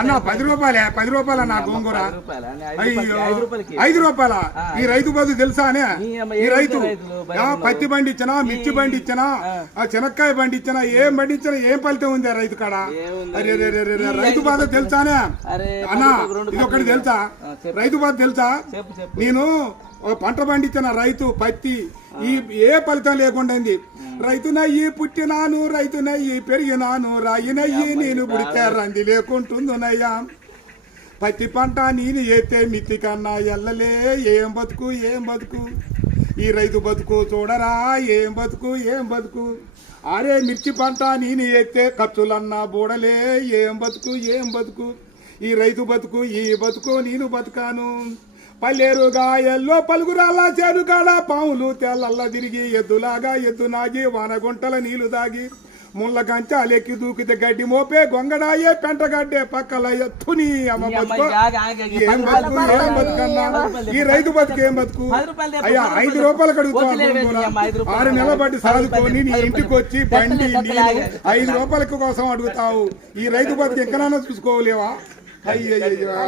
అన్న 10 రూపాయలే, 10 రూపాయల నా గోంగూర. అయ్యో 5 రూపాయల. ఈ రైతు బతుకు తెలుసా అనే? ఈ రైతు పత్తి బండి ఇచ్చినా, మిర్చి బండి ఇచ్చినా, చెనక్కాయ బండి ఇచ్చినా, ఏం బండి ఇచ్చినా ఏం ఫలితం ఉంది రైతు కాడ? రైతు బాధ తెలుసానే అన్నా? ఇది ఒకటి తెలుసా? రైతు బాధ తెలుసా? నేను పంట పండించిన రైతు పత్తి ఏ ఫలితం లేకుండా రైతునయ్యి పుట్టినాను, రైతునయ్యి పెరిగినాను, రాయినయ్యి నేను పుడితే రంది లేకుంటుందునయ్యా. పత్తి పంట నేను ఏతే మిత్తి కన్నా ఎల్లలే. ఏం బతుకు ఏం బతుకు ఈ రైతు బతుకు చూడరా, ఏం బతుకు ఏం బతుకు. అరే మిర్చి పంట నేను ఏతే ఖర్చులన్నా బూడలే. ఏం బతుకు ఏం బతుకు ఈ రైతు బతుకు, ఈ బతుకు నేను బతుకాను. పల్లెరుగా ఎల్లో పలుగురాల చేనుకాడ పాములు తెల్లల్లా తిరిగి, ఎద్దులాగా ఎద్దు నాగి, వానగుంటల నీళ్లు దాగి, ముళ్ళ కంచాలెక్కి దూకితే గడ్డి మోపే, గొంగడాయే పెంటగడ్డే పక్కల ఎత్తుని. అమ్మ బతుకు ఏం బతుకు ఏం బతుకన్నా? ఈ రైతు బతుకు ఏం బతుకు? అయ్యా 5 రూపాయలు అడుగుతాను. 6 నెలల బట్టి సాదుకొని నీ ఇంటికి వచ్చి బండి 5 రూపాయల కోసం అడుగుతావు. ఈ రైతు బతుకు ఎక్కడైనా చూసుకోలేవా? అయ్యయ్యా.